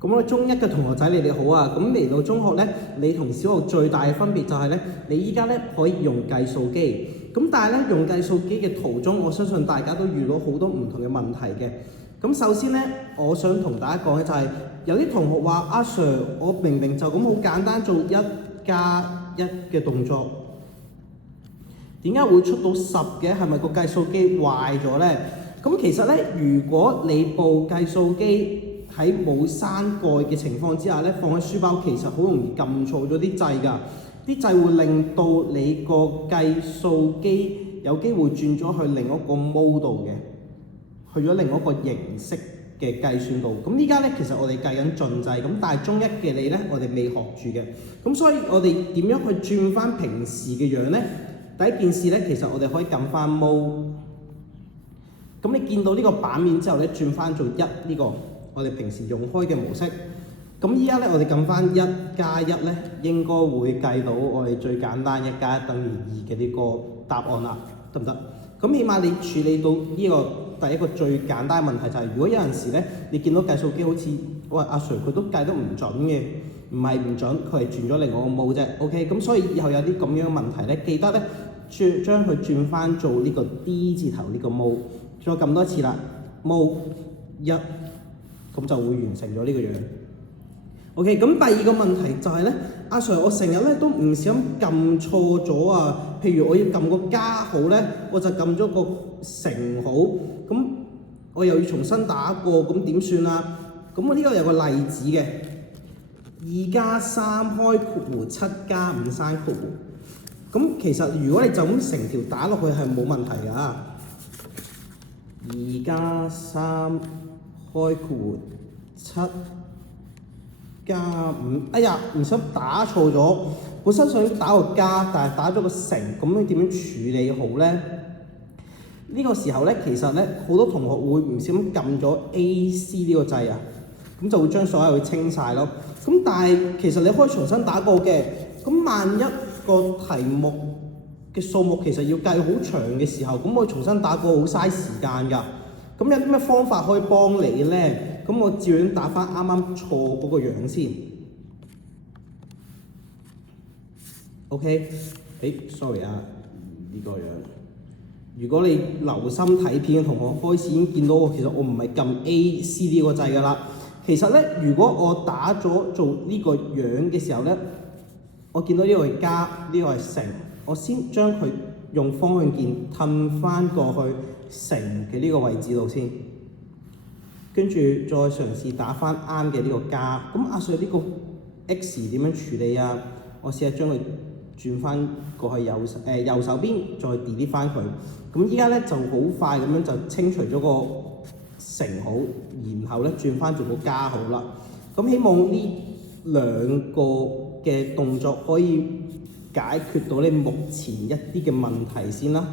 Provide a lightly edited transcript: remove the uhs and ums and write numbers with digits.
咁我中一嘅同學仔你哋好啊！咁嚟到中學咧，你同小學最大嘅分別就係咧，你依家咧可以用計數機。咁但係咧，用計數機嘅途中，我相信大家都遇到好多唔同嘅問題嘅。咁首先咧，我想同大家講嘅就係、有啲同學話：阿 Sir， 我明明就咁好簡單做1+1嘅動作，點解會出到10嘅？係咪個計數機壞咗咧？咁其實咧，如果你部計數機喺冇閂蓋嘅情況之下咧，放喺書包其實好容易撳錯咗啲掣㗎，啲掣會令到你個計數機有機會轉咗去另一個 mode 度嘅，去咗另一個形式嘅計算度。咁依家咧，其實我哋計緊進制，咁但係中一嘅你咧，我哋未學住嘅。咁所以我哋點樣去轉翻平時嘅樣咧？第一件事咧，其實我哋可以撳翻 mode。咁你見到呢個版面之後咧，轉翻做1呢個我哋平時用開嘅模式。咁依家咧，我哋撳翻1+1咧，應該會計到我哋最簡單1+1等於2嘅呢個答案啦，得唔得？咁起碼你處理到呢個第一個最簡單嘅問題就係、如果有陣時咧，你見到計數機好似喂阿 Sir 佢都計得唔準嘅，唔係唔準，佢係轉咗另外一個 mode 啫。OK， 咁所以以後有啲咁樣嘅問題咧，記得咧將佢轉翻做呢個 D 字頭呢個 mode。再撳多次啦 ，mode 1，咁就會完成咗呢個樣。OK， 咁第二個問題就係咧，阿 Sir 我成日咧都唔小心撳錯咗啊！譬如我要撳個加號咧，我就撳咗個乘號，咁我又要重新打過，咁點算啊？咁我呢個有個例子嘅，2+3開括弧7+5閂括弧。咁其實如果你就咁成條打落去係冇問題㗎。2+3開括弧7+5，哎呀，唔小心打錯咗，本身想打個加，但係打咗個乘，咁樣點樣處理好咧？呢個時候咧，其實咧好多同學會唔小心撳咗 AC 呢個掣啊，咁就會將所有嘢清晒咯。咁但係其實你可以重新打過嘅。咁萬一個題目嘅數目其實要計好長嘅時候，咁我重新打過好嘥時間㗎。咁有啲咩方法可以幫你咧？咁我照樣打翻啱啱錯嗰個樣先。OK， sorry 啊，呢個樣。如果你留心睇片嘅同學，開始已經見到其實我唔係撳 AC 呢個掣㗎啦。其實咧，如果我打咗做呢個樣嘅時候咧，我見到呢個係加，呢個係乘，我先將佢用方向鍵褪翻過去乘嘅呢個位置度先，跟住再嘗試打翻啱嘅呢個加。咁阿 Sir 呢個 X 點樣處理啊？我試下將佢轉翻過去右手邊，再 delete 翻佢。咁依家咧就好快咁樣就清除咗個乘號，然後咧轉翻做個加號啦。咁希望呢兩個嘅動作可以解決到你目前一啲嘅問題先啦。